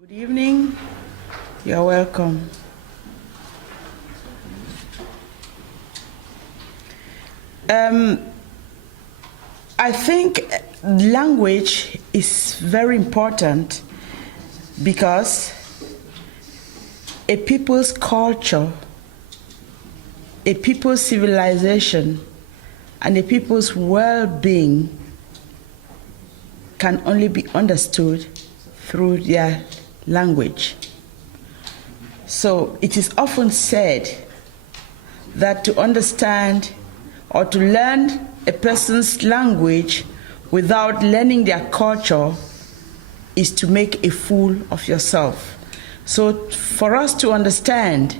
Good evening. You're welcome. I think language is very important because a people's culture, a people's civilization, and a people's well-being can only be understood through their language. So it is often said that to understand or to learn a person's language without learning their culture is to make a fool of yourself. So for us to understand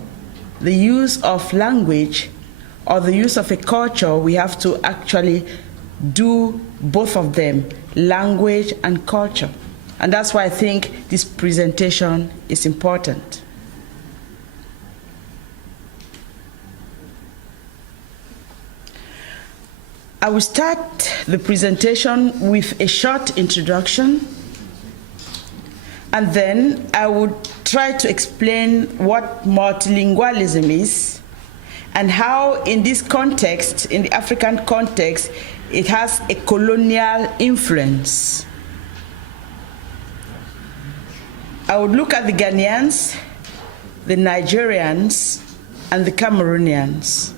the use of language or the use of a culture, we have to actually do both of them, language and culture. And that's why I think this presentation is important. I will start the presentation with a short introduction, and then I would try to explain what multilingualism is and how in this context, in the African context, it has a colonial influence. I would look at the Ghanaians, the Nigerians, and the Cameroonians.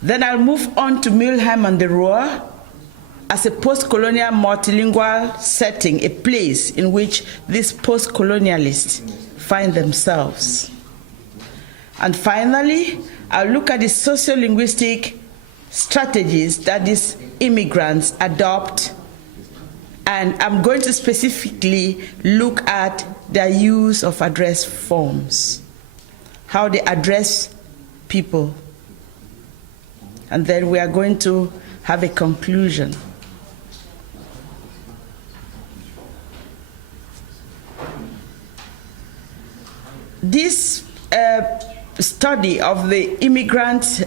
Then I'll move on to Mülheim and the Ruhr as a post-colonial multilingual setting, a place in which these post-colonialists find themselves. And finally, I'll look at the sociolinguistic strategies that these immigrants adopt, and I'm going to specifically look at their use of address forms, how they address people. And then we are going to have a conclusion. This study of the immigrant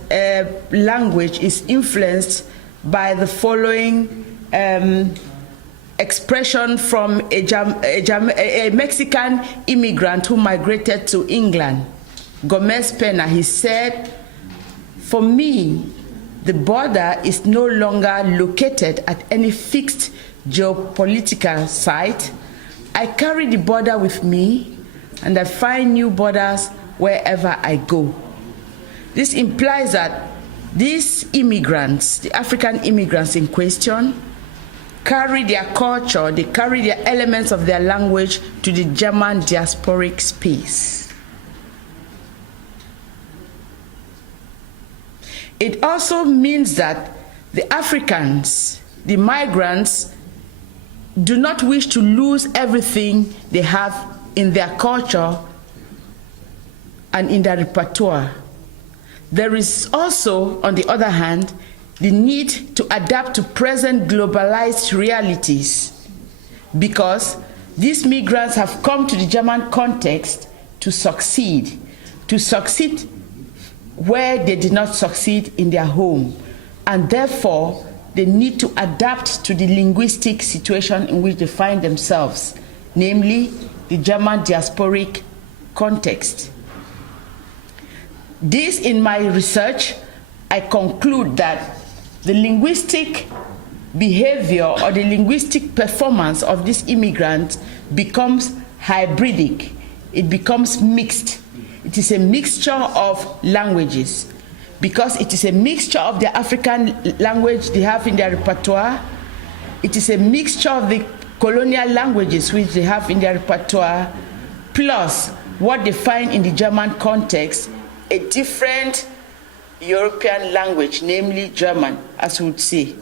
language is influenced by the following expression from a Mexican immigrant who migrated to England, Gomez Pena. He said, "For me, the border is no longer located at any fixed geopolitical site. I carry the border with me, and I find new borders wherever I go." This implies that these immigrants, the African immigrants in question, carry their culture, they carry their elements of their language to the German diasporic space. It also means that the Africans, the migrants, do not wish to lose everything they have in their culture and in their repertoire. There is also, on the other hand, the need to adapt to present globalized realities, because these migrants have come to the German context to succeed where they did not succeed in their home, and therefore they need to adapt to the linguistic situation in which they find themselves, namely the German diasporic context. This, in my research, I conclude that the linguistic behavior or the linguistic performance of these immigrants becomes hybridic, it becomes mixed. It is a mixture of languages, because it is a mixture of the African language they have in their repertoire. It is a mixture of the colonial languages which they have in their repertoire, plus what they find in the German context, a different European language, namely German, as we would say.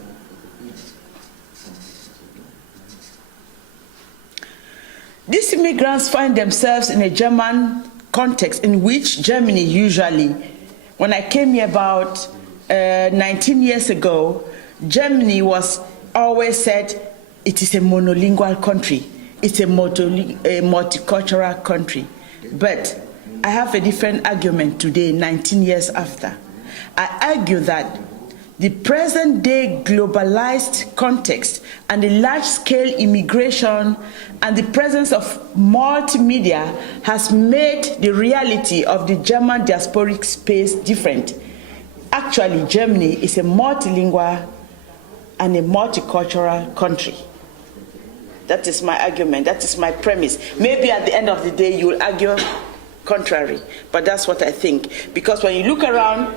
These immigrants find themselves in a German context in which Germany usually, when I came here about 19 years ago, Germany was always said it is a monolingual country, it's a multicultural country. But I have a different argument today, 19 years after. I argue that the present-day globalized context and the large-scale immigration and the presence of multimedia has made the reality of the German diasporic space different. Actually, Germany is a multilingual and a multicultural country. That is my argument, that is my premise. Maybe at the end of the day you'll argue contrary, but that's what I think. Because when you look around,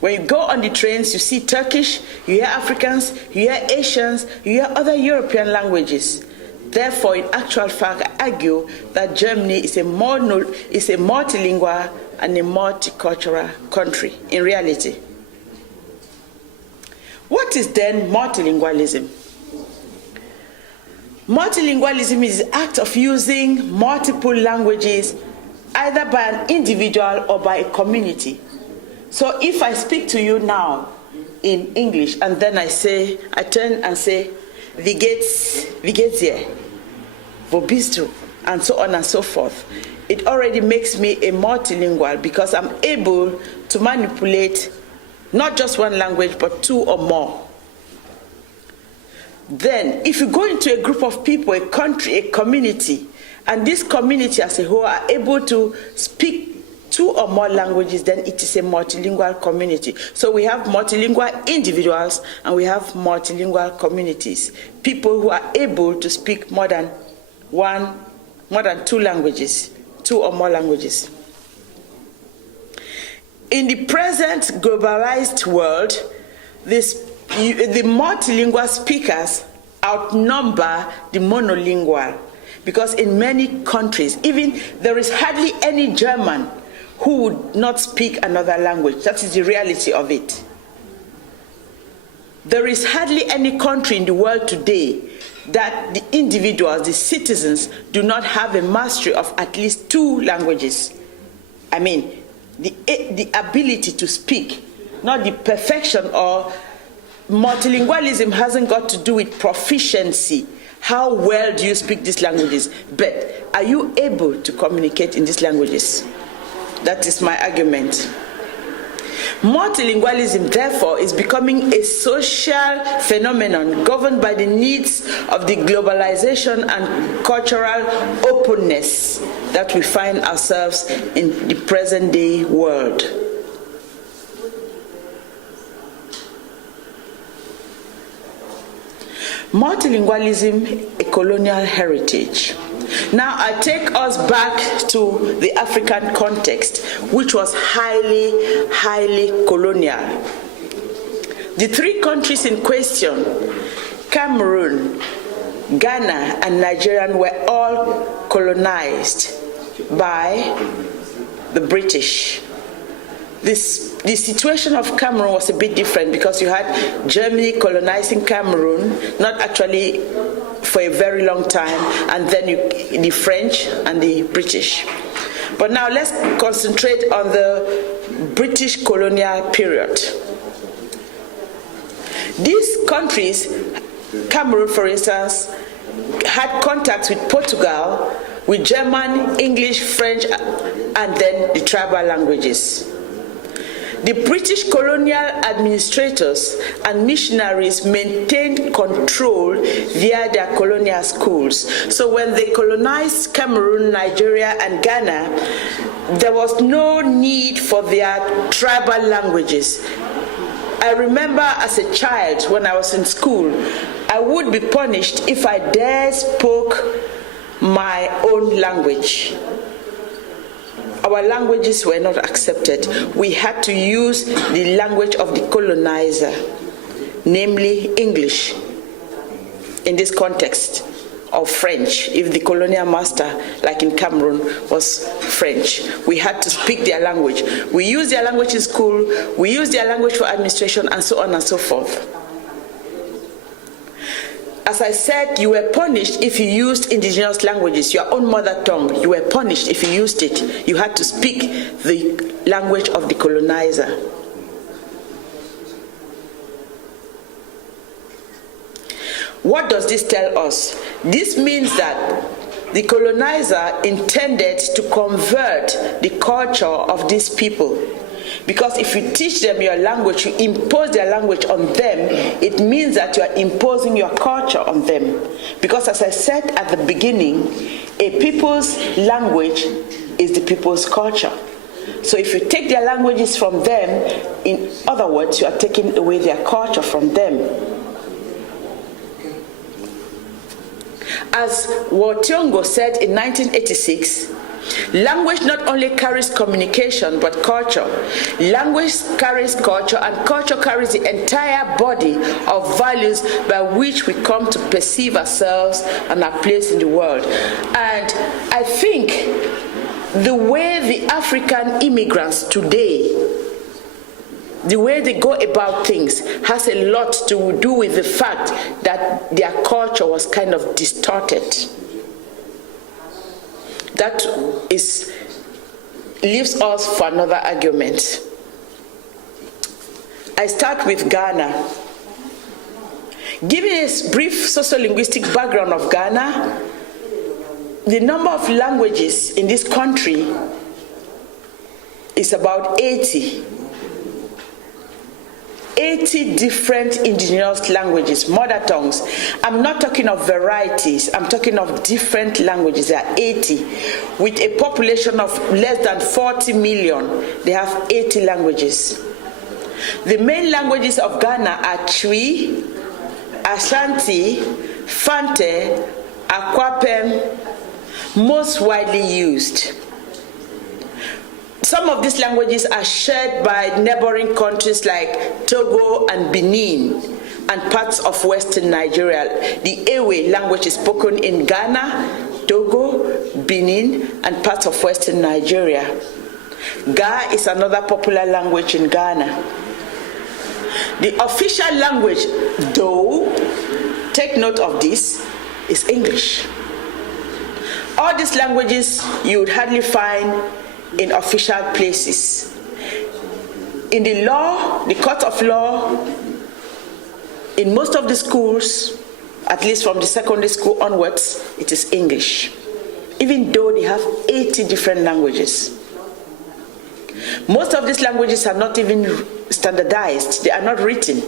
when you go on the trains, you see Turkish, you hear Africans, you hear Asians, you hear other European languages. Therefore, in actual fact, I argue that Germany is a multilingual and a multicultural country in reality. What is then multilingualism? Multilingualism is the act of using multiple languages either by an individual or by a community. So if I speak to you now in English and then I turn and say, wie geht's dir, wo bist du, and so on and so forth, it already makes me a multilingual because I'm able to manipulate not just one language but two or more. Then, if you go into a group of people, a country, a community, and this community as a whole are able to speak two or more languages, then it is a multilingual community. So we have multilingual individuals and we have multilingual communities. People who are able to speak more than two languages, two or more languages. In the present globalized world, the multilingual speakers outnumber the monolingual, because in many countries, even there is hardly any German who would not speak another language. That is the reality of it. There is hardly any country in the world today that the individuals, the citizens, do not have a mastery of at least two languages. I mean, the ability to speak, not the perfection. Or multilingualism hasn't got to do with proficiency. How well do you speak these languages? But are you able to communicate in these languages? That is my argument. Multilingualism, therefore, is becoming a social phenomenon governed by the needs of the globalization and cultural openness that we find ourselves in the present-day world. Multilingualism, a colonial heritage. Now I take us back to the African context, which was highly colonial. The three countries in question, Cameroon, Ghana, and Nigeria, were all colonized by the British. The situation of Cameroon was a bit different because you had Germany colonizing Cameroon, not actually for a very long time, and then the French and the British. But now let's concentrate on the British colonial period. These countries, Cameroon for instance, had contacts with Portugal, with German, English, French, and then the tribal languages. The British colonial administrators and missionaries maintained control via their colonial schools. So when they colonized Cameroon, Nigeria, and Ghana, there was no need for their tribal languages. I remember as a child when I was in school, I would be punished if I dare spoke my own language. Our languages were not accepted. We had to use the language of the colonizer, namely English, in this context, or French, if the colonial master, like in Cameroon, was French. We had to speak their language. We used their language in school, we used their language for administration, and so on and so forth. As I said, you were punished if you used indigenous languages, your own mother tongue. You were punished if you used it. You had to speak the language of the colonizer. What does this tell us? This means that the colonizer intended to convert the culture of these people, Because if you teach them your language, you impose their language on them, it means that you are imposing your culture on them. Because as I said at the beginning, a people's language is the people's culture. So if you take their languages from them, in other words, you are taking away their culture from them. As Wationgo said in 1986, language not only carries communication but culture. Language carries culture, and culture carries the entire body of values by which we come to perceive ourselves and our place in the world. And I think the way the African immigrants today, the way they go about things, has a lot to do with the fact that their culture was kind of distorted. That leaves us for another argument. I start with Ghana. Giving a brief sociolinguistic background of Ghana, the number of languages in this country is about 80. 80 different indigenous languages, mother tongues. I'm not talking of varieties, I'm talking of different languages. There are 80. With a population of less than 40 million, they have 80 languages. The main languages of Ghana are Twi, Ashanti, Fante, Akwapem, most widely used. Some of these languages are shared by neighboring countries like Togo and Benin and parts of western Nigeria. The Ewe language is spoken in Ghana, Togo, Benin, and parts of western Nigeria. Ga is another popular language in Ghana. The official language, though, take note of this, is English. All these languages you would hardly find in official places. In the law, the court of law, in most of the schools, at least from the secondary school onwards, it is English, even though they have 80 different languages. Most of these languages are not even standardized, they are not written.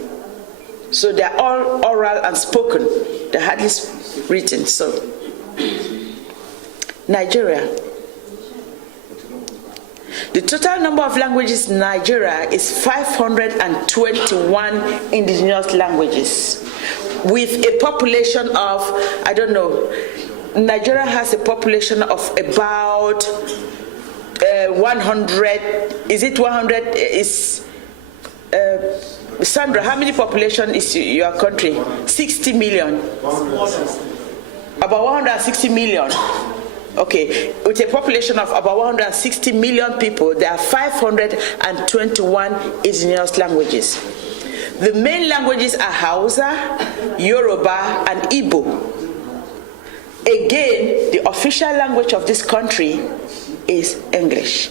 So they are all oral and spoken, they're hardly written. So, Nigeria. The total number of languages in Nigeria is 521 indigenous languages, with a population of, I don't know, Nigeria has a population of about 100, is it 100? Sandra, how many population is your country? 60 million. About 160 million. Okay, with a population of about 160 million people, there are 521 indigenous languages. The main languages are Hausa, Yoruba, and Igbo. Again, the official language of this country is English.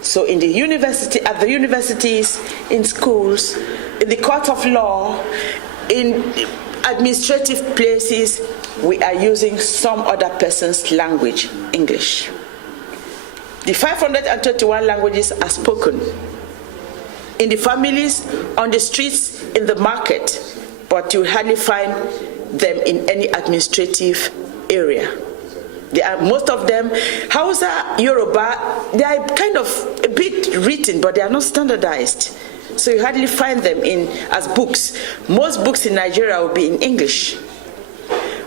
So in the university, at the universities, in schools, in the court of law, in administrative places, we are using some other person's language, English. The 521 languages are spoken in the families, on the streets, in the market, but you hardly find them in any administrative area. They are, most of them, Hausa, Yoruba, they are kind of a bit written, but they are not standardized. So you hardly find them as books. Most books in Nigeria will be in English.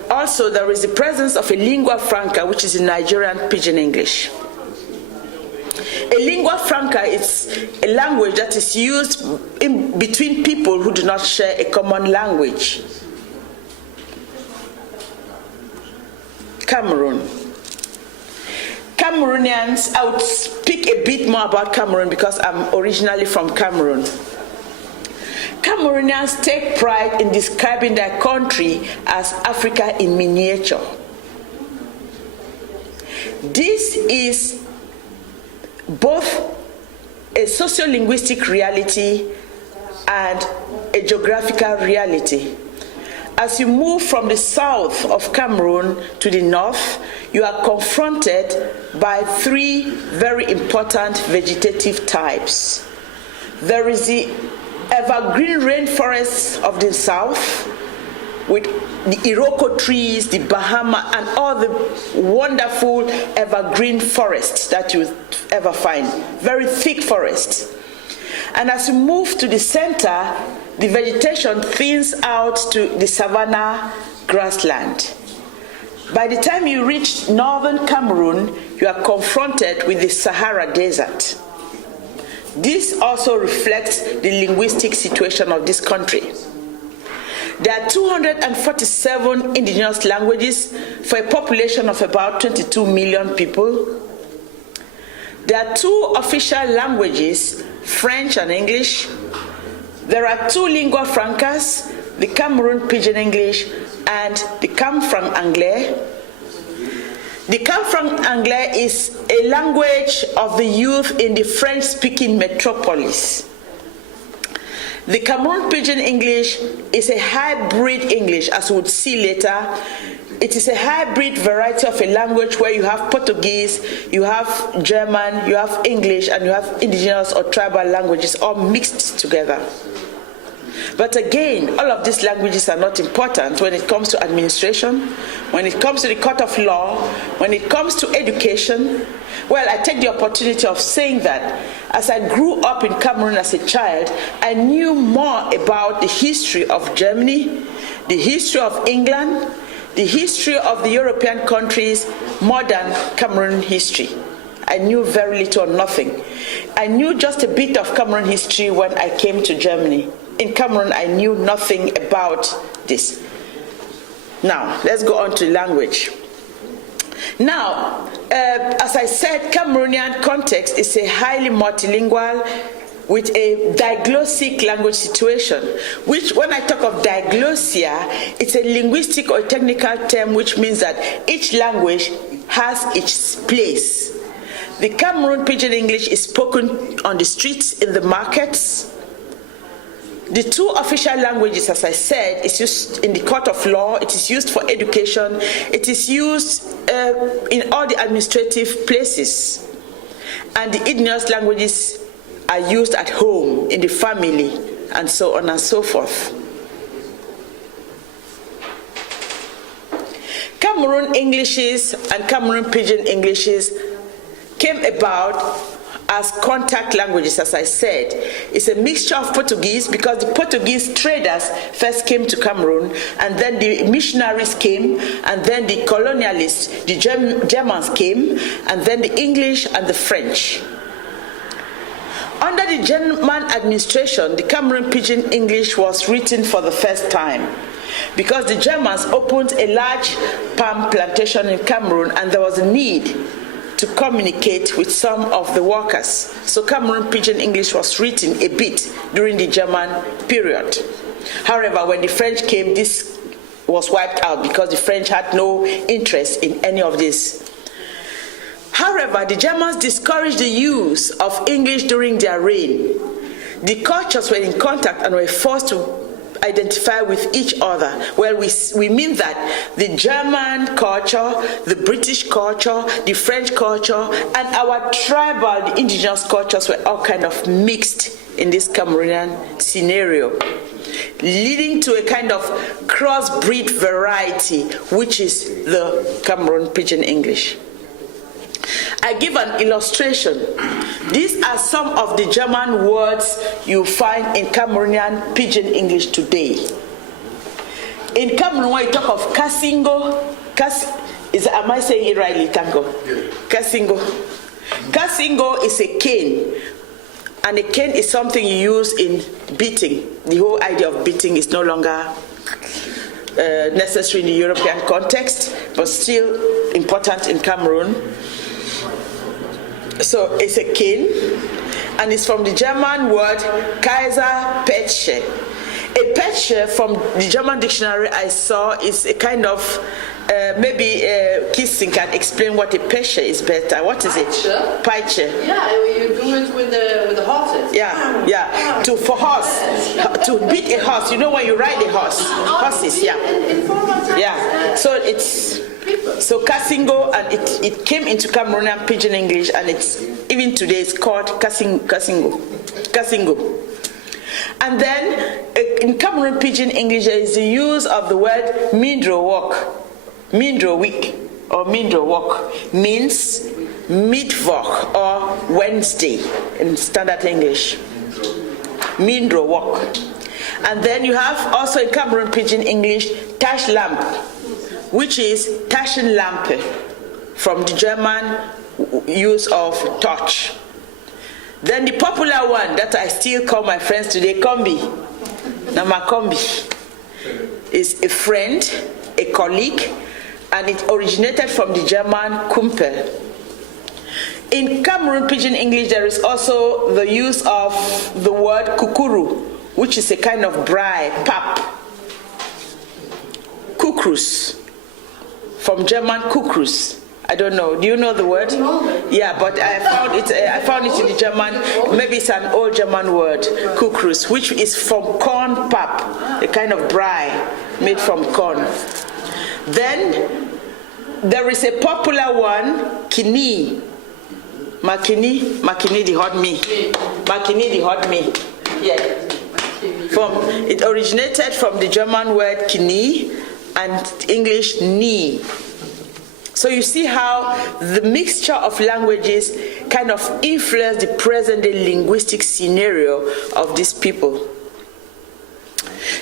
Also, there is the presence of a lingua franca, which is in Nigerian Pidgin English. A lingua franca is a language that is used between people who do not share a common language. Cameroon. Cameroonians, I would speak a bit more about Cameroon because I'm originally from Cameroon. Cameroonians take pride in describing their country as Africa in miniature. This is both a sociolinguistic reality and a geographical reality. As you move from the south of Cameroon to the north, you are confronted by three very important vegetative types. There is the evergreen rainforests of the south, with the Iroko trees, the Bahama, and all the wonderful evergreen forests that you ever find. Very thick forests. And as you move to the center, the vegetation thins out to the savanna grassland. By the time you reach northern Cameroon, you are confronted with the Sahara Desert. This also reflects the linguistic situation of this country. There are 247 indigenous languages for a population of about 22 million people. There are 2 official languages, French and English. There are 2 lingua francas, the Cameroon Pidgin English and the Camfranc Anglais. The Camfranc Anglais is a language of the youth in the French-speaking metropolis. The Cameroon Pidgin English is a hybrid English, as we would see later. It is a hybrid variety of a language where you have Portuguese, you have German, you have English, and you have indigenous or tribal languages all mixed together. But again, all of these languages are not important when it comes to administration, when it comes to the court of law, when it comes to education. Well, I take the opportunity of saying that as I grew up in Cameroon as a child, I knew more about the history of Germany, the history of England, the history of the European countries more than Cameroon history. I knew very little or nothing. I knew just a bit of Cameroon history when I came to Germany. In Cameroon, I knew nothing about this. Now, let's go on to language. Now, as I said, Cameroonian context is a highly multilingual with a diglossic language situation, which when I talk of diglossia, it's a linguistic or technical term which means that each language has its place. The Cameroon Pidgin English is spoken on the streets, in the markets. The 2 official languages, as I said, is used in the court of law, it is used for education, it is used in all the administrative places. And the indigenous languages are used at home, in the family, and so on and so forth. Cameroon Englishes and Cameroon Pidgin Englishes came about as contact languages, as I said. It's a mixture of Portuguese because the Portuguese traders first came to Cameroon, and then the missionaries came, and then the colonialists, the Germans came, and then the English and the French. Under the German administration, the Cameroon Pidgin English was written for the first time because the Germans opened a large palm plantation in Cameroon, and there was a need to communicate with some of the workers. So Cameroon Pidgin English was written a bit during the German period. However, when the French came, this was wiped out because the French had no interest in any of this. However, the Germans discouraged the use of English during their reign. The cultures were in contact and were forced to identify with each other. Well, we mean that the German culture, the British culture, the French culture, and our tribal, the indigenous cultures were all kind of mixed in this Cameroonian scenario, leading to a kind of crossbreed variety, which is the Cameroon Pidgin English. I give an illustration. These are some of the German words you find in Cameroonian Pidgin English today. In Cameroon, when you talk of kasingo, am I saying it rightly, Tango? Kasingo. Kasingo is a cane, and a cane is something you use in beating. The whole idea of beating is no longer necessary in the European context, but still important in Cameroon. So it's a cane, and it's from the German word Kaiserpeitsche. A peitsche from the German dictionary I saw is a kind of, maybe Kissing can explain what a peitsche is better. What is it? Peitsche. Yeah, you do it with the horses. Yeah. For horse, to beat a horse. You know when you ride a horse, horses. Yeah. Yeah. So it's. So Kasingo, and it came into Cameroonian Pidgin English, and it's even today it's called Kasingo. Kasingo. And then in Cameroon Pidgin English, there is the use of the word mindro walk, mindro week, or mindro walk, means Mittwoch or Wednesday in standard English. Mindro walk. And then you have also in Cameroon Pidgin English, Taschlamp, which is Taschenlampe, from the German use of torch. Then the popular one that I still call my friends today, Kombi. Nama Kombi is a friend, a colleague, and it originated from the German Kumpel. In Cameroon Pidgin English, there is also the use of the word kukuru, which is a kind of bribe, pap. Kukrus, from German kukrus. I don't know. Do you know the word? Yeah, but I found it in the German. Maybe it's an old German word, kukrus, which is from corn pap, a kind of bride made from corn. Then there is a popular one, kini. Makini the hot me. Makini the hot me. Yeah. It originated from the German word kini and English knee. So you see how the mixture of languages kind of influence the present-day linguistic scenario of these people.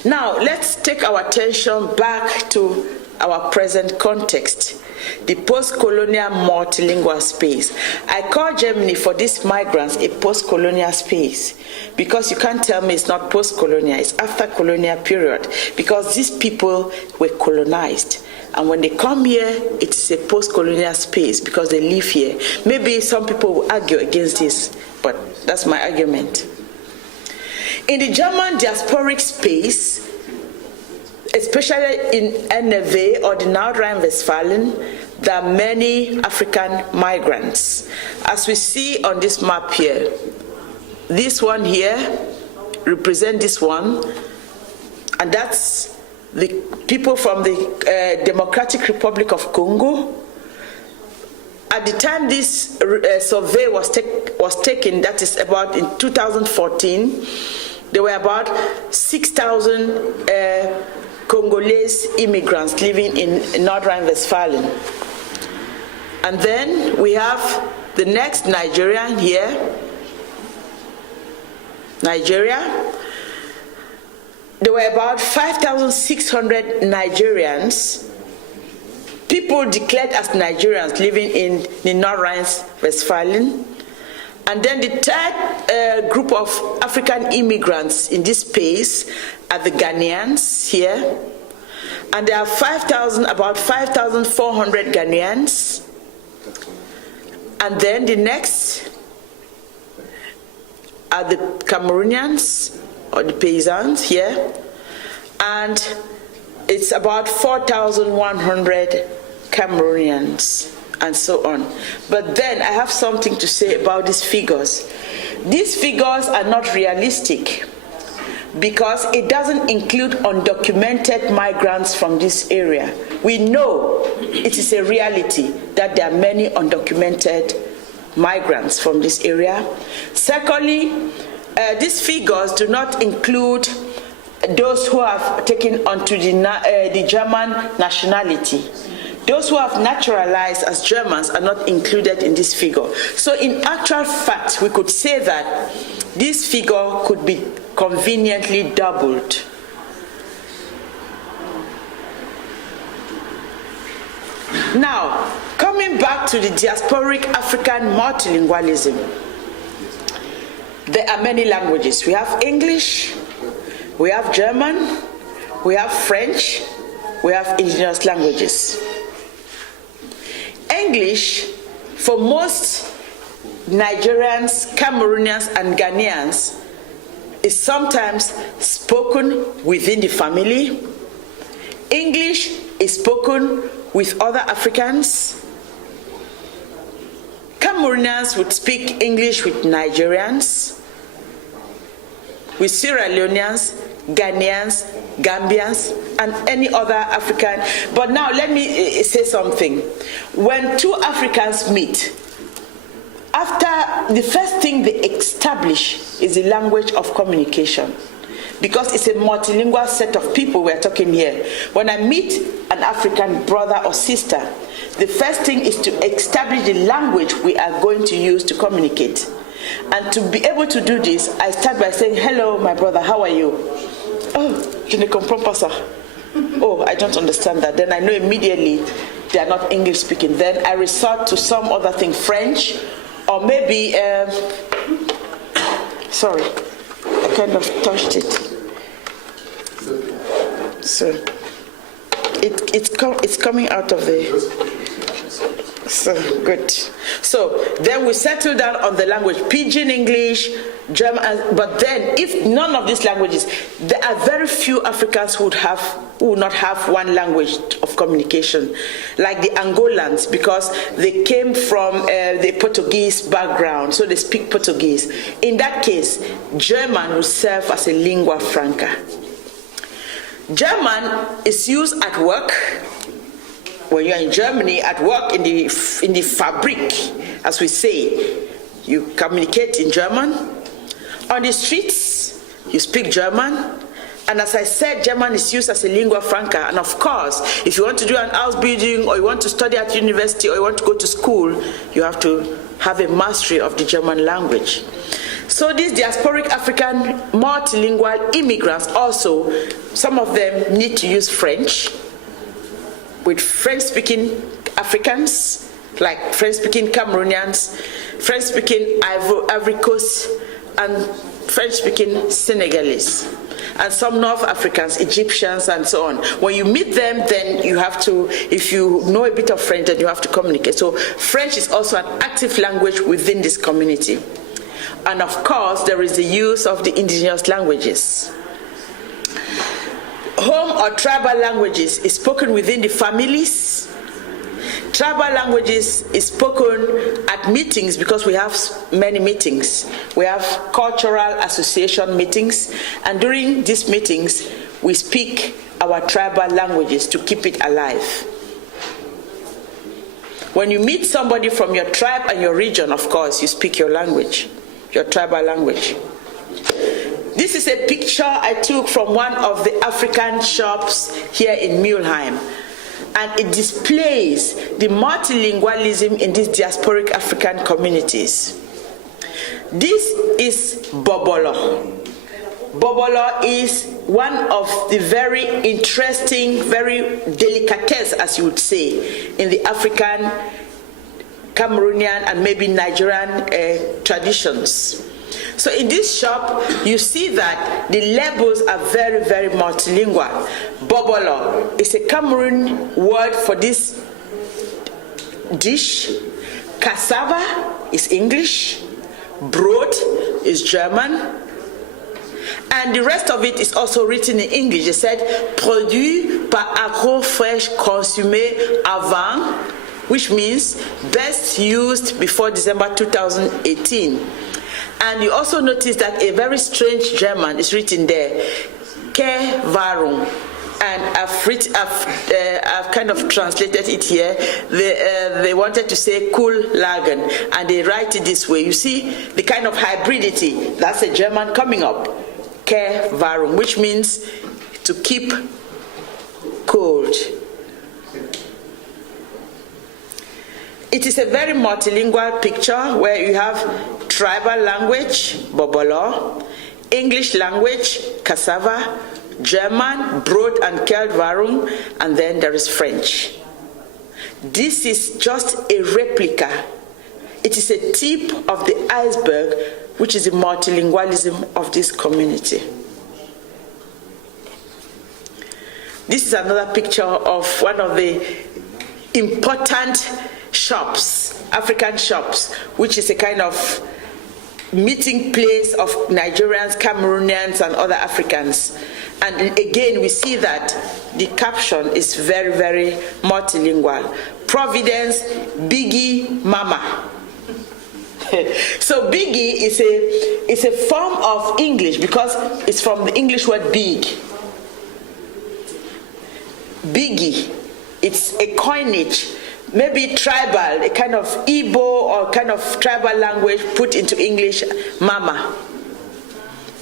Now, let's take our attention back to our present context, the post-colonial multilingual space. I call Germany for these migrants a post-colonial space because you can't tell me it's not post-colonial, it's after colonial period, because these people were colonized. And when they come here, it's a post-colonial space because they live here. Maybe some people will argue against this, but that's my argument. In the German diasporic space, especially in NRW or the North Rhine-Westphalia, there are many African migrants. As we see on this map here, this one here represents this one, and that's the people from the Democratic Republic of Congo. At the time this survey was taken, that is about in 2014, there were about 6,000 Congolese immigrants living in North Rhine-Westphalia. And then we have the next Nigerian here. Nigeria. There were about 5,600 Nigerians, people declared as Nigerians living in the North Rhine-Westphalia. And then the third group of African immigrants in this space are the Ghanaians here. And there are about 5,400 Ghanaians. And then the next are the Cameroonians, or the peasants here, and it's about 4,100 Cameroonians, and so on. But then I have something to say about these figures. These figures are not realistic because it doesn't include undocumented migrants from this area. We know it is a reality that there are many undocumented migrants from this area. Secondly, these figures do not include those who have taken onto the German nationality. Those who have naturalized as Germans are not included in this figure. So in actual fact, we could say that this figure could be conveniently doubled. Now, coming back to the diasporic African multilingualism, there are many languages. We have English, we have German, we have French, we have indigenous languages. English, for most Nigerians, Cameroonians, and Ghanaians, is sometimes spoken within the family. English is spoken with other Africans. Cameroonians would speak English with Nigerians, with Sierra Leoneans, Ghanaians, Gambians, and any other African. But now let me say something. When two Africans meet, after the first thing they establish is the language of communication, because it's a multilingual set of people we're talking here. When I meet an African brother or sister, the first thing is to establish the language we are going to use to communicate. And to be able to do this, I start by saying, hello, my brother, how are you? Oh, je ne comprends pas ça. Oh, I don't understand that. Then I know immediately they are not English speaking. Then I resort to some other thing, French, or maybe, sorry, I kind of touched it. So, it's coming out of the... So, good. So, then we settle down on the language, Pidgin English, German, but then if none of these languages, there are very few Africans who would not have one language of communication, like the Angolans, because they came from the Portuguese background, so they speak Portuguese. In that case, German will serve as a lingua franca. German is used at work. When you're in Germany, at work in the Fabrik, as we say, you communicate in German. On the streets, you speak German. And as I said, German is used as a lingua franca. And of course, if you want to do an house building, or you want to study at university, or you want to go to school, you have to have a mastery of the German language. So these diasporic African multilingual immigrants also, some of them need to use French, with French-speaking Africans, like French-speaking Cameroonians, French-speaking Ivory Coast, and French-speaking Senegalese, and some North Africans, Egyptians, and so on. When you meet them, then you have to, if you know a bit of French, then you have to communicate. So French is also an active language within this community. And of course, there is the use of the indigenous languages. Home or tribal languages is spoken within the families. Tribal languages is spoken at meetings, because we have many meetings. We have cultural association meetings, and during these meetings, we speak our tribal languages to keep it alive. When you meet somebody from your tribe and your region, of course, you speak your language, your tribal language. This is a picture I took from one of the African shops here in Mulheim, and it displays the multilingualism in these diasporic African communities. This is Bobolo. Bobolo is one of the very interesting, very delicatesse, as you would say, in the African, Cameroonian, and maybe Nigerian traditions. So in this shop, you see that the labels are very, very multilingual. Bobolo is a Cameroon word for this dish. Cassava is English. Brot is German. And the rest of it is also written in English. It said, produit par agro-fraîche consommé avant, which means best used before December 2018. And you also notice that a very strange German is written there, Ke Warum. And I've kind of translated it here. They wanted to say Cool Lagen, and they write it this way. You see the kind of hybridity. That's a German coming up, Ke Warum, which means to keep cold. It is a very multilingual picture where you have tribal language, Bobolo, English language, Cassava, German, Brot and Keldwarum, and then there is French. This is just a replica. It is a tip of the iceberg, which is the multilingualism of this community. This is another picture of one of the important shops, African shops, which is a kind of meeting place of Nigerians, Cameroonians, and other Africans. And again, we see that the caption is very, very multilingual. Providence, Biggie, Mama. So Biggie is a form of English because it's from the English word big. Biggie, it's a coinage maybe tribal, a kind of Igbo or kind of tribal language put into English, mama.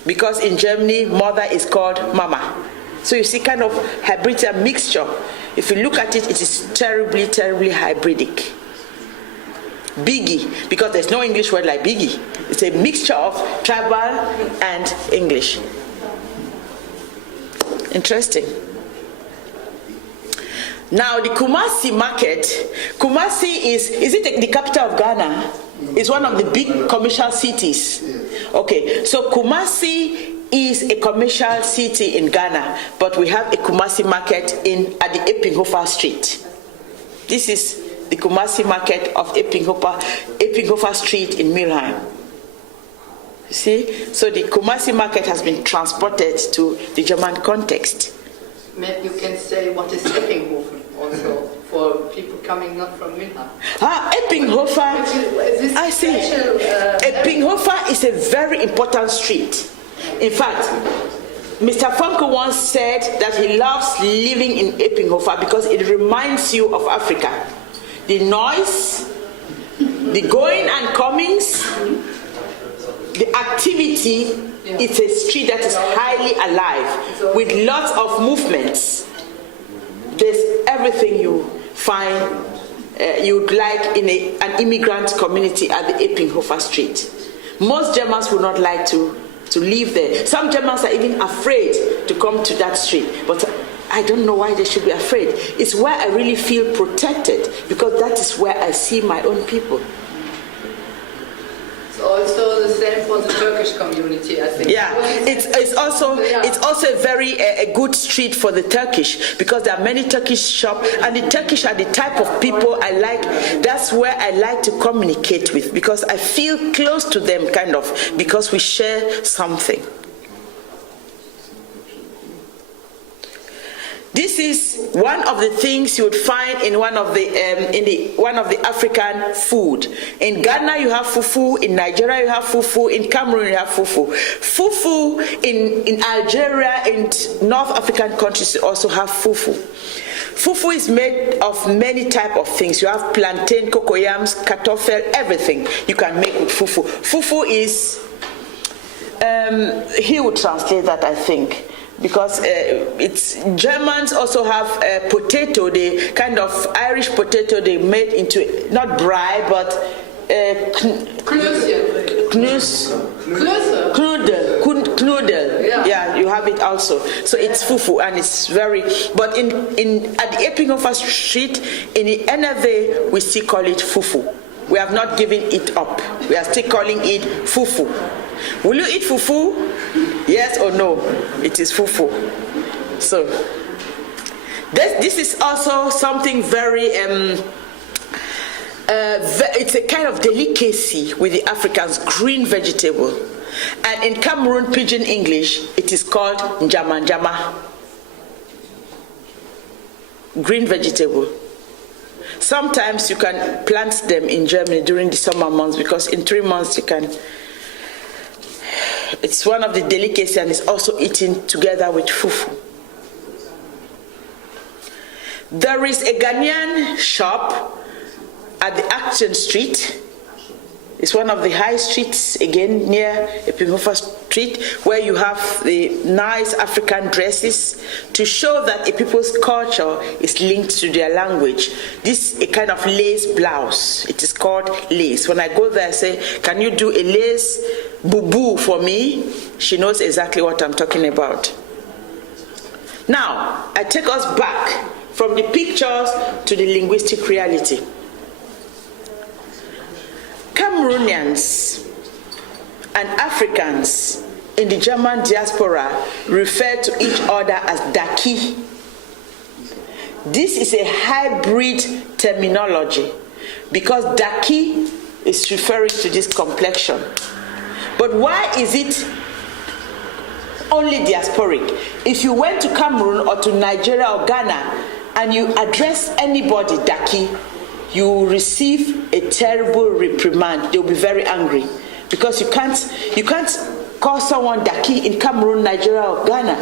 Because in Germany, mother is called mama. So you see kind of hybrid, a mixture. If you look at it, it is terribly, terribly hybridic. Biggie, because there's no English word like biggie. It's a mixture of tribal and English. Interesting. Now the Kumasi Market, Kumasi is it the capital of Ghana? It's one of the big commercial cities. Okay, so Kumasi is a commercial city in Ghana, but we have a Kumasi Market at the Eppinghofer Street. This is the Kumasi Market of Eppinghofer Street in Milheim. You see? So the Kumasi Market has been transported to the German context. Maybe you can say what is Eppinghofer also for people coming not from Milheim. Eppinghofer. I see. Eppinghofer is a very important street. In fact, Mr. Fonkeu once said that he loves living in Eppinghofer because it reminds you of Africa. The noise, the going and comings, the activity. It's a street that is highly alive with lots of movements. There's everything you find you'd like in an immigrant community at the Eppinghofer Street. Most Germans would not like to live there. Some Germans are even afraid to come to that street. But I don't know why they should be afraid. It's where I really feel protected because that is where I see my own people. It's also the same for the Turkish community, I think. Yeah, it's also a very a good street for the Turkish because there are many Turkish shops and the Turkish are the type of people I like. That's where I like to communicate with because I feel close to them kind of because we share something. This is one of the things you would find in one of the African food. In Ghana you have fufu, in Nigeria you have fufu, in Cameroon you have fufu. Fufu in Algeria, in North African countries you also have fufu. Fufu is made of many types of things. You have plantain, cocoyams, kartoffel, everything you can make with fufu. Fufu is, he would translate that I think. Because Germans also have potato, the kind of Irish potato they made into, not braai, but knudel. Yeah, you have it also. So it's fufu and it's very, but at the Eppinghofer Street, in the NFA, we still call it fufu. We have not given it up. We are still calling it fufu. Will you eat fufu? Yes or no? It is fufu. So this is also something very it's a kind of delicacy with the Africans, green vegetable. And in Cameroon Pidgin English, it is called njama njama. Green vegetable. Sometimes you can plant them in Germany during the summer months because in 3 months you can. It's one of the delicacies and it's also eaten together with fufu. There is a Ghanaian shop at the Action Street. It's one of the high streets, again, near Eppinghofer Street, where you have the nice African dresses to show that a people's culture is linked to their language. This is a kind of lace blouse. It is called lace. When I go there, I say, can you do a lace boo-boo for me? She knows exactly what I'm talking about. Now, I take us back from the pictures to the linguistic reality. Cameroonians and Africans in the German diaspora refer to each other as Daki. This is a hybrid terminology because Daki is referring to this complexion. But why is it only diasporic? If you went to Cameroon or to Nigeria or Ghana and you address anybody Daki, you will receive a terrible reprimand. They'll be very angry because you can't call someone Daki in Cameroon, Nigeria, or Ghana.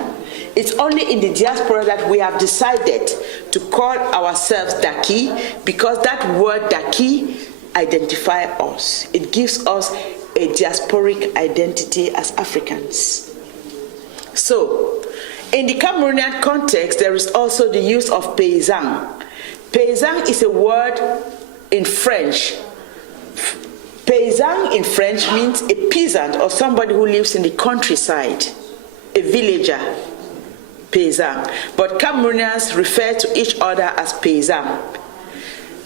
It's only in the diaspora that we have decided to call ourselves Daki, because that word Daki identifies us. It gives us a diasporic identity as Africans. So, in the Cameroonian context, there is also the use of paysan. Paysan is a word in French. Paysan in French means a peasant or somebody who lives in the countryside, a villager, paysan. But Cameroonians refer to each other as paysan.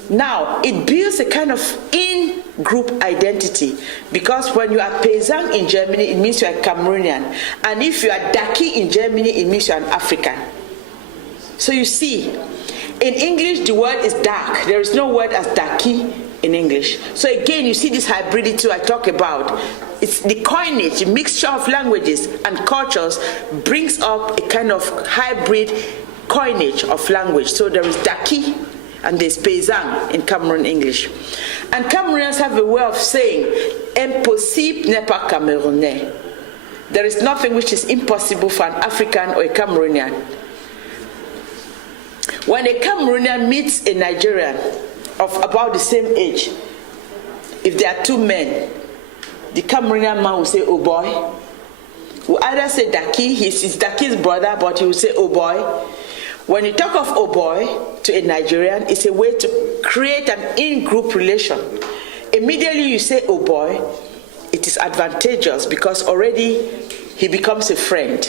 Now, it builds a kind of in-group identity, because when you are paysan in Germany, it means you are Cameroonian. And if you are Daki in Germany, it means you are an African. So you see, in English, the word is dark. There is no word as Daki in English. So again, you see this hybridity I talk about. It's the coinage, a mixture of languages and cultures brings up a kind of hybrid coinage of language. So there is Daki and there's paysan in Cameroon English. And Cameroonians have a way of saying, impossible n'est pas camerounais. There is nothing which is impossible for an African or a Cameroonian. When a Cameroonian meets a Nigerian of about the same age, if there are two men, the Cameroonian man will say, oh boy. Will either say Daki, he's Daki's brother, but he will say, oh boy. When you talk of oh boy to a Nigerian, it's a way to create an in-group relation. Immediately you say oh boy, it is advantageous because already he becomes a friend.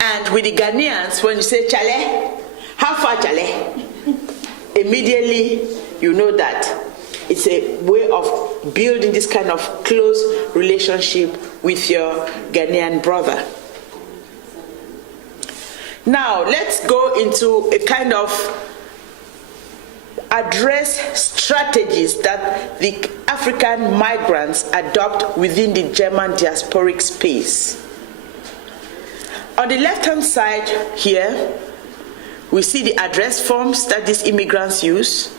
And with the Ghanaians, when you say Chale, how far Chale? Immediately you know that it's a way of building this kind of close relationship with your Ghanaian brother. Now, let's go into a kind of address strategies that the African migrants adopt within the German diasporic space. On the left-hand side here, we see the address forms that these immigrants use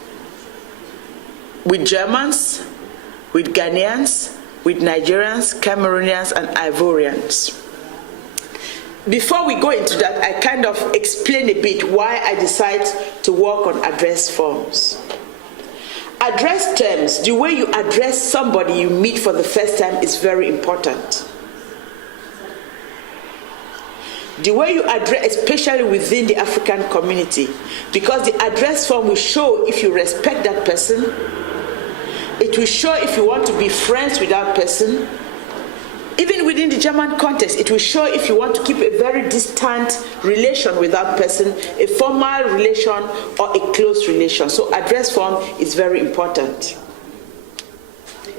with Germans, with Ghanaians, with Nigerians, Cameroonians, and Ivorians. Before we go into that, I kind of explain a bit why I decided to work on address forms. Address terms, the way you address somebody you meet for the first time is very important. The way you address, especially within the African community, because the address form will show if you respect that person, it will show if you want to be friends with that person. Even within the German context, it will show if you want to keep a very distant relation with that person, a formal relation or a close relation. So address form is very important.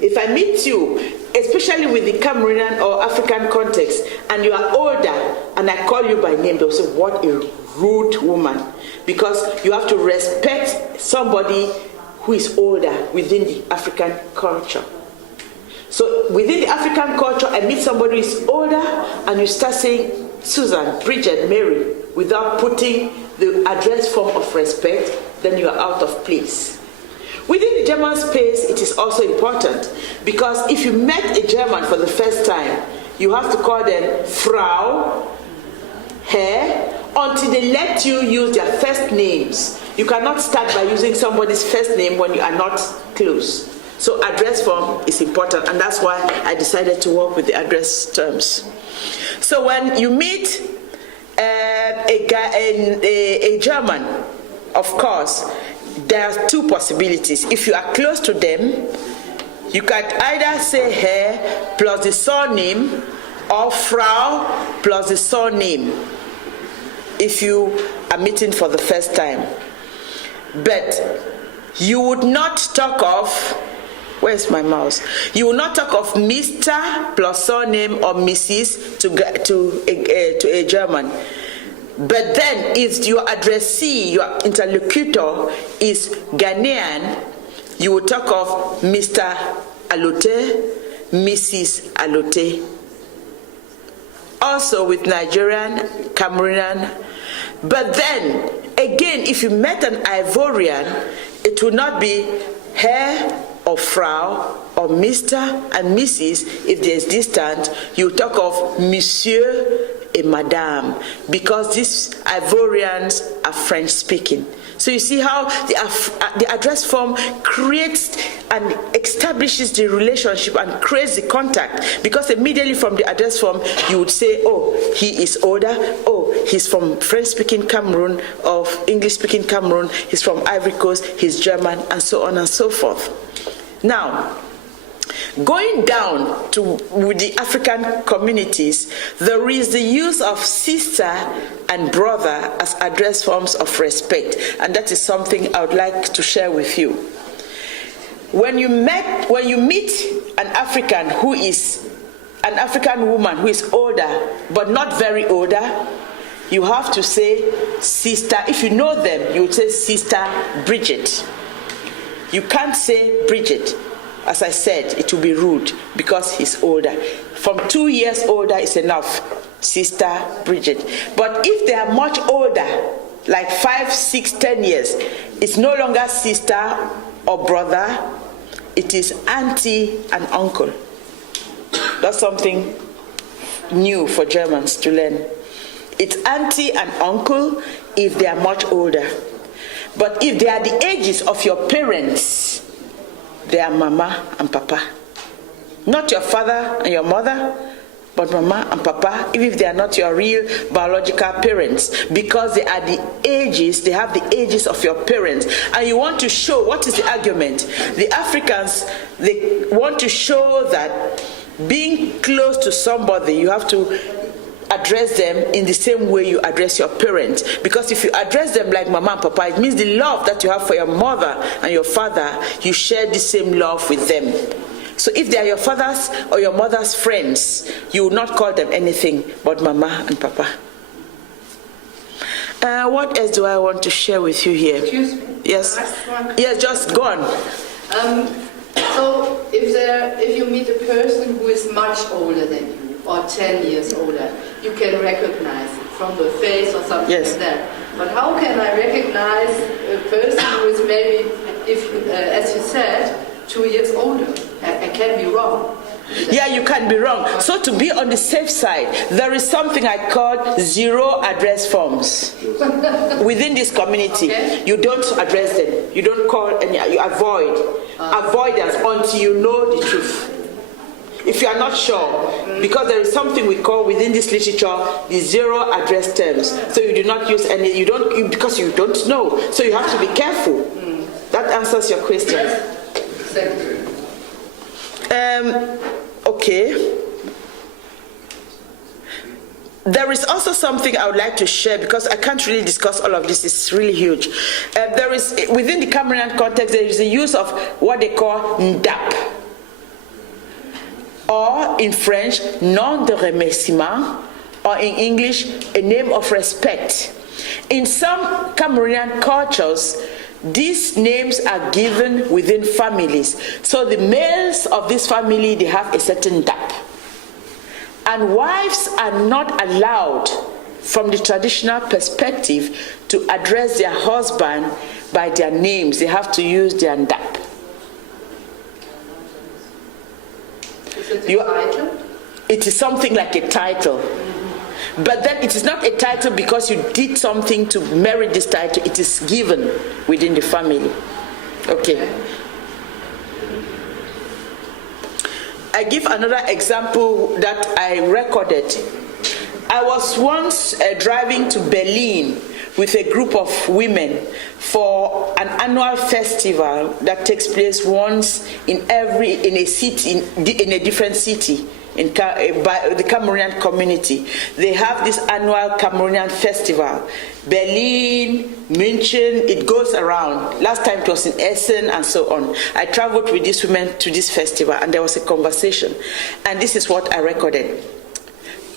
If I meet you, especially with the Cameroonian or African context, and you are older, and I call you by name, they'll say, what a rude woman. Because you have to respect somebody who is older within the African culture. So within the African culture, I meet somebody who is older, and you start saying, Susan, Bridget, Mary, without putting the address form of respect, then you are out of place. Within the German space, it is also important, because if you met a German for the first time, you have to call them Frau, Herr, until they let you use their first names. You cannot start by using somebody's first name when you are not close. So address form is important, and that's why I decided to work with the address terms. So when you meet a German, of course, there are two possibilities. If you are close to them, you can either say Herr plus the surname, or Frau plus the surname, if you are meeting for the first time. But you would not talk of, where's my mouse? You will not talk of Mr. plus surname or Mrs. to a German. But then if your addressee, your interlocutor is Ghanaian, you will talk of Mr. Alote, Mrs. Alote. Also with Nigerian, Cameroonian. But then, again, if you met an Ivorian, it will not be Herr or Frau or Mr. and Mrs. If there's distance, you talk of Monsieur a madame, because these Ivorians are French speaking. So you see how the address form creates and establishes the relationship and creates the contact, because immediately from the address form you would say, oh, he is older, oh, he's from French-speaking Cameroon, or English-speaking Cameroon, he's from Ivory Coast, he's German, and so on and so forth. Now, going down to with the African communities, there is the use of sister and brother as address forms of respect, and that is something I would like to share with you. When you meet an African woman who is older but not very older, you have to say sister. If you know them, you would say Sister Bridget. You can't say Bridget. As I said, it will be rude because he's older. From 2 years older is enough, Sister Bridget. But if they are much older, like 5, 6, 10 years, it's no longer sister or brother, it is auntie and uncle. That's something new for Germans to learn. It's auntie and uncle if they are much older. But if they are the ages of your parents, they are mama and papa. Not your father and your mother, but mama and papa, even if they are not your real biological parents, because they are the ages, they have the ages of your parents. And you want to show, what is the argument? The Africans, they want to show that being close to somebody, you have to address them in the same way you address your parents. Because if you address them like mama and papa, it means the love that you have for your mother and your father, you share the same love with them. So if they are your father's or your mother's friends, you will not call them anything but mama and papa. What else do I want to share with you here? Excuse me. Yes. Yes, just go on. So if you meet a person who is much older than you, or 10 years older, you can recognize it from the face or something like that. But how can I recognize a person who is maybe, as you said, 2 years older? I can be wrong. Yeah, you can be wrong. So to be on the safe side, there is something I call zero address forms. Within this community, you don't address them. You don't call, and you avoid. Avoidance until you know the truth. If you are not sure, because there is something we call within this literature the zero address terms. So you do not use any, because you don't know. So you have to be careful. That answers your question. Okay. There is also something I would like to share, because I can't really discuss all of this, it's really huge. There is, within the Cameroonian context, there is the use of what they call ndap, or in French, nom de remerciement, or in English, a name of respect. In some Cameroonian cultures, these names are given within families. So the males of this family, they have a certain ndap. And wives are not allowed, from the traditional perspective, to address their husband by their names. They have to use their ndap. It is something like a title. But then it is not a title because you did something to merit this title. It is given within the family. Okay. I give another example that I recorded. I was once driving to Berlin with a group of women for an annual festival that takes place once in a city, in a different city, by the Cameroonian community. They have this annual Cameroonian festival. Berlin, München, it goes around. Last time it was in Essen and so on. I traveled with these women to this festival and there was a conversation. And this is what I recorded.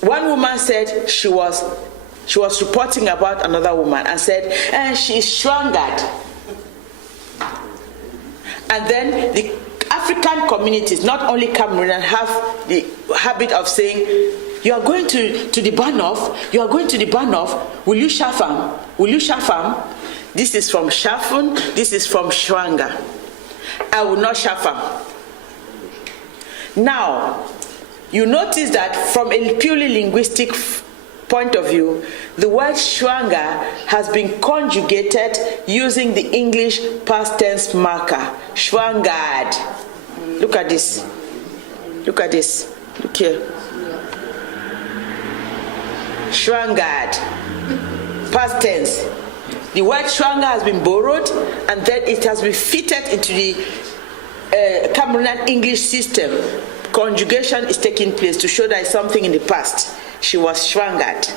One woman said she was reporting about another woman and said, she's Schwangert. And then the African communities, not only Cameroonian, have the habit of saying, you are going to the Bahnhof, you are going to the Bahnhof, will you schaffen? Will you schaffen? This is from schaffen, this is from schwanger. I will not schaffen. Now, you notice that from a purely linguistic point of view, the word schwanger has been conjugated using the English past tense marker, schwangered. Look at this. Look at this. Look here. Schwangered. Past tense. The word schwanger has been borrowed and then it has been fitted into the Cameroonian English system. Conjugation is taking place to show that something in the past. She was schwangered,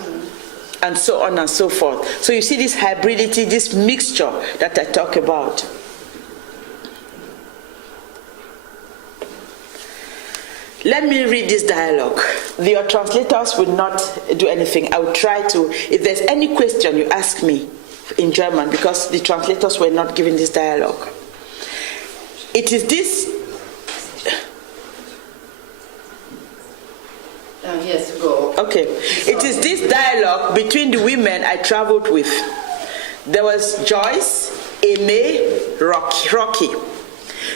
and so on and so forth. So you see this hybridity, this mixture that I talk about. Let me read this dialogue. Your translators will not do anything. I will try to, if there's any question you ask me in German, because the translators were not giving this dialogue. It is this. Yes, go. Okay. It is this dialogue between the women I traveled with. There was Joyce, Aimee, Rocky.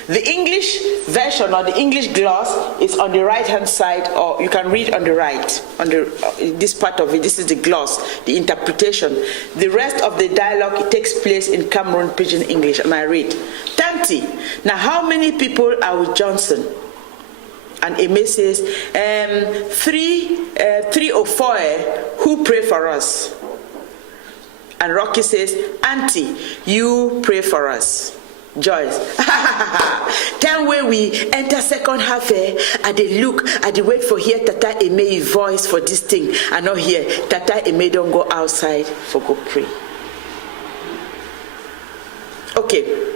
The English version or the English gloss is on the right-hand side, or you can read on the right, on this part of it. This is the gloss, the interpretation. The rest of the dialogue, it takes place in Cameroon Pidgin English, and I read. Tanti, now how many people are with Johnson? And Aimee says, 3 or 4 who pray for us. And Rocky says, Auntie, you pray for us. Joyce, time where we enter second half, at the look, at the wait for here, Tata Aimee voice for this thing, and not here. Tata Aimee don't go outside for go pray. Okay.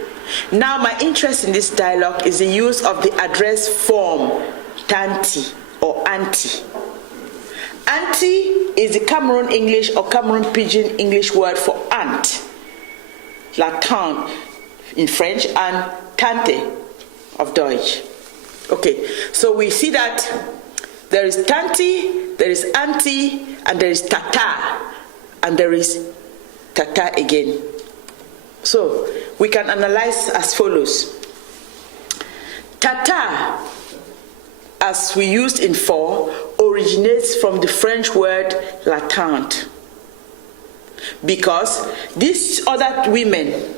Now my interest in this dialogue is the use of the address form tanti or auntie. Auntie is the Cameroon English or Cameroon Pidgin English word for aunt, la tante in French, and tante of Deutsch. Okay, so we see that there is tanti, there is auntie, and there is tata, and there is tata again. So we can analyze as follows. Tata, as we used in for, originates from the French word la tante. Because these other women,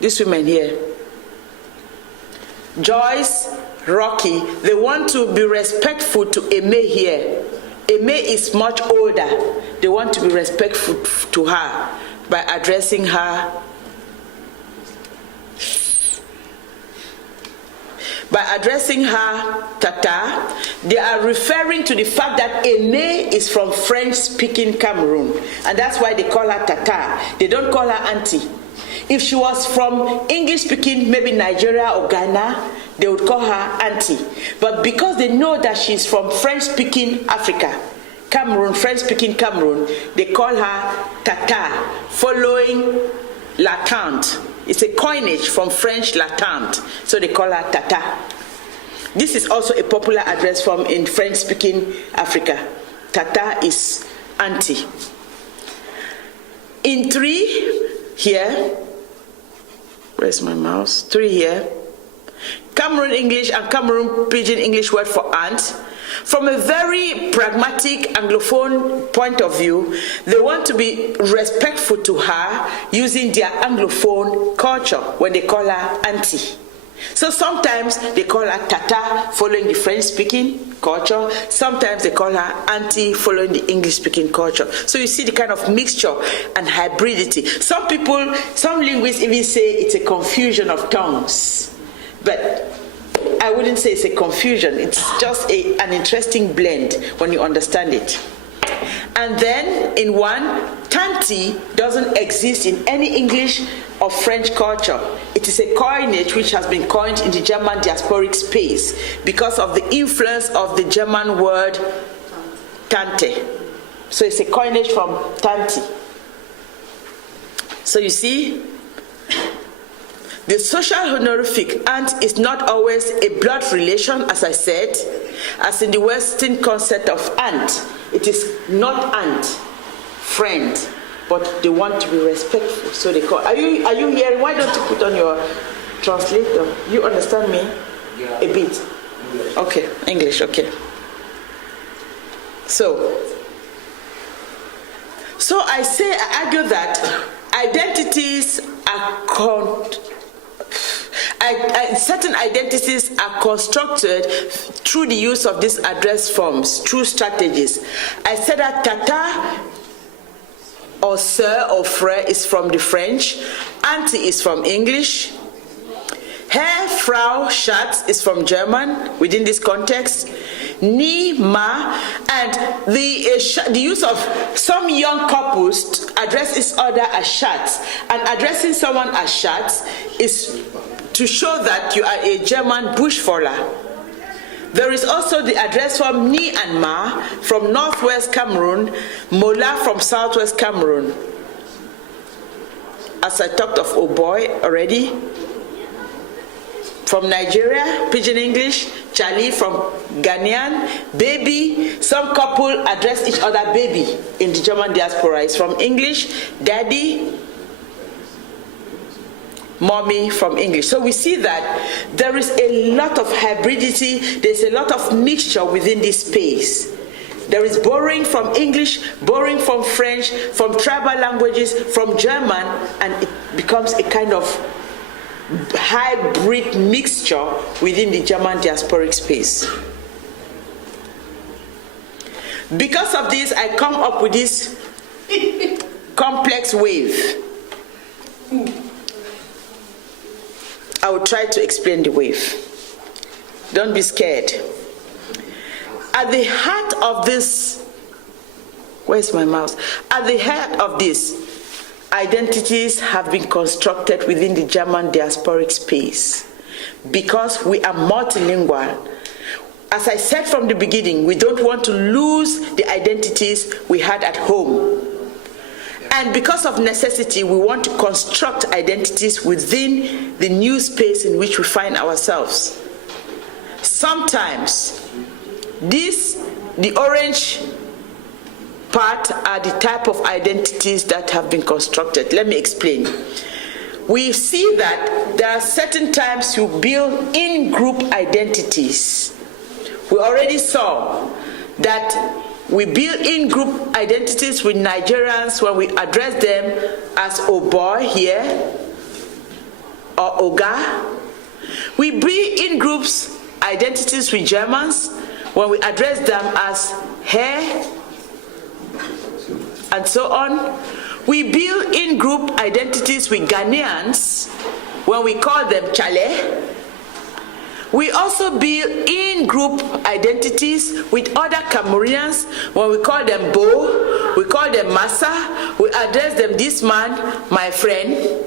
these women here, Joyce, Rocky, they want to be respectful to Aimee here. Aimee is much older. They want to be respectful to her by addressing her. By addressing her Tata, they are referring to the fact that Aimee is from French-speaking Cameroon, and that's why they call her Tata. They don't call her auntie. If she was from English-speaking, maybe Nigeria or Ghana, they would call her auntie. But because they know that she's from French-speaking Africa, Cameroon, French-speaking Cameroon, they call her Tata, following la tante. It's a coinage from French la tante, so they call her Tata. This is also a popular address form in French-speaking Africa. Tata is auntie. In 3 here, where's my mouse? 3 here. Cameroon English and Cameroon Pidgin English word for aunt. From a very pragmatic Anglophone point of view, they want to be respectful to her using their Anglophone culture when they call her auntie. So sometimes they call her Tata, following the French-speaking culture. Sometimes they call her auntie, following the English-speaking culture. So you see the kind of mixture and hybridity. Some people, some linguists even say it's a confusion of tongues. But I wouldn't say it's a confusion. It's just an interesting blend when you understand it. And then in one, tanti doesn't exist in any English or French culture. It is a coinage which has been coined in the German diasporic space because of the influence of the German word tante. So it's a coinage from tanti. So you see, the social honorific aunt is not always a blood relation, as I said, as in the Western concept of aunt. It is not aunt, friend, but they want to be respectful. So they call. Are you hearing? Why don't you put on your translator? You understand me? Yeah. A bit. Okay, English. Okay. So So I argue that identities are certain identities are constructed through the use of these address forms, through strategies. I said that Tata or Sir or Frère is from the French, Auntie is from English, Herr, Frau, Schatz is from German within this context, Ni, Ma, and the use of some young couples to address each other as Schatz, and addressing someone as Schatz is to show that you are a German Buschvoller. There is also the address form Ni and Ma from northwest Cameroon, Mola from southwest Cameroon. As I talked of oh boy already. From Nigeria, Pidgin English, Charlie from Ghanaian, baby, some couple address each other baby in the German diaspora. It's from English, daddy, mommy from English. So we see that there is a lot of hybridity, there's a lot of mixture within this space. There is borrowing from English, borrowing from French, from tribal languages, from German, and it becomes a kind of hybrid mixture within the German diasporic space. Because of this, I come up with this complex wave. I will try to explain the wave. Don't be scared. At the heart of this, where's my mouse? At the heart of this, identities have been constructed within the German diasporic space because we are multilingual. As I said from the beginning, we don't want to lose the identities we had at home. And because of necessity, we want to construct identities within the new space in which we find ourselves. Sometimes, the orange part are the type of identities that have been constructed. Let me explain. We see that there are certain times you build in-group identities. We already saw that we build in-group identities with Nigerians when we address them as oh boy here or Oga. We build in-groups identities with Germans when we address them as Herr and so on. We build in-group identities with Ghanaians when we call them Chale. We also build in-group identities with other Cameroonians when we call them Bo, we call them Massa, we address them this man, my friend.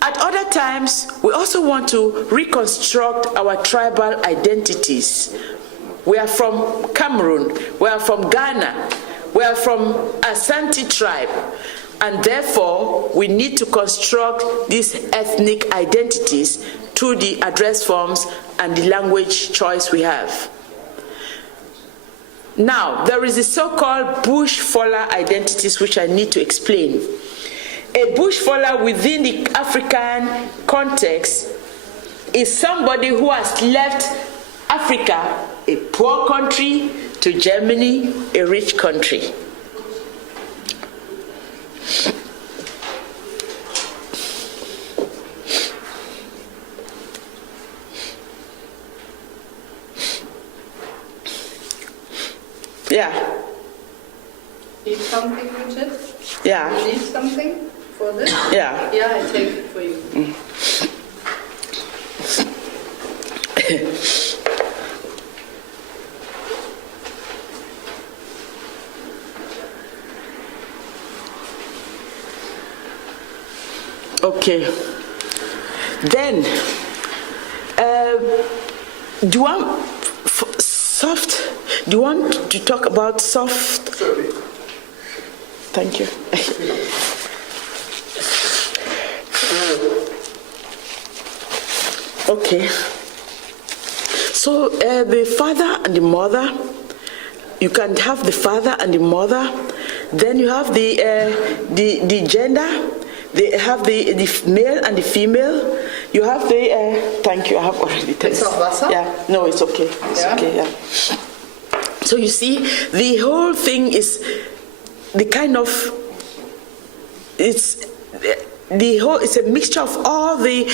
At other times, we also want to reconstruct our tribal identities. We are from Cameroon, we are from Ghana, we are from Asante tribe, and therefore we need to construct these ethnic identities through the address forms and the language choice we have. Now, there is a so-called Buschvoller identities which I need to explain. A Buschvoller within the African context is somebody who has left Africa, a poor country, to Germany, a rich country. Yeah. Need something, Bridget? Yeah. You need something for this? Yeah. Yeah, I take it for you. Okay. Then, do you want soft? Do you want to talk about soft? Thank you. Okay. So the father and the mother, you can have the father and the mother. Then you have the gender. They have the male and the female. You have the thank you. I have already tested. It's not Wasser? Yeah. No, it's okay. It's okay. Yeah. So you see, the whole thing is the kind of, it's a mixture of all the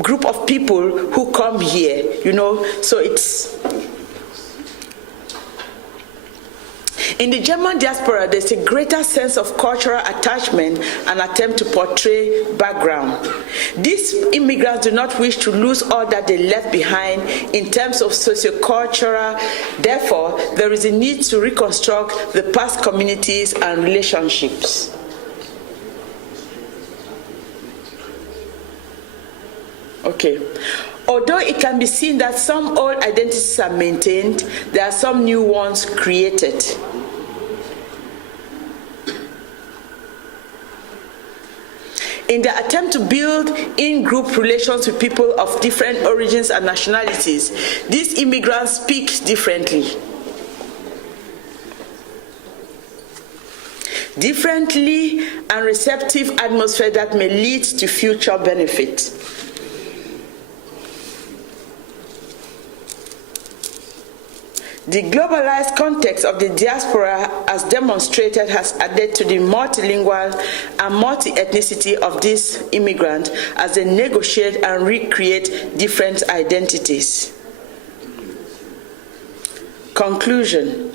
group of people who come here, you know. So it's, in the German diaspora, there's a greater sense of cultural attachment and attempt to portray background. These immigrants do not wish to lose all that they left behind in terms of sociocultural. Therefore, there is a need to reconstruct the past communities and relationships. Okay. Although it can be seen that some old identities are maintained, there are some new ones created. In the attempt to build in-group relations with people of different origins and nationalities, these immigrants speak differently. Differently and receptive atmosphere that may lead to future benefit. The globalized context of the diaspora, as demonstrated, has added to the multilingual and multi-ethnicity of these immigrants as they negotiate and recreate different identities. Conclusion.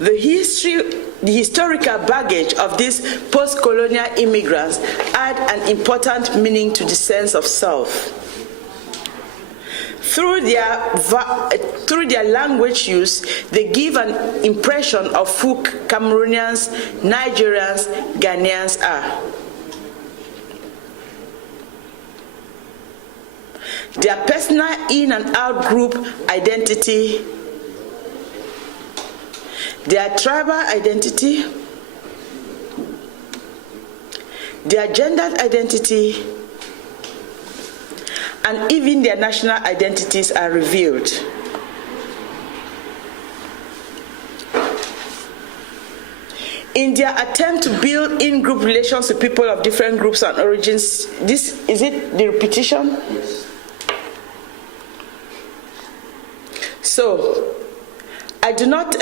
The historical baggage of these post-colonial immigrants add an important meaning to the sense of self. Through their language use, they give an impression of who Cameroonians, Nigerians, Ghanaians are. Their personal in and out group identity, their tribal identity, their gendered identity, and even their national identities are revealed. In their attempt to build in-group relations with people of different groups and origins, this is it the repetition? Yes. So, I do not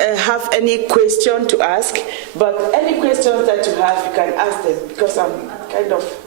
have any question to ask, but any questions that you have, you can ask them, because I'm kind of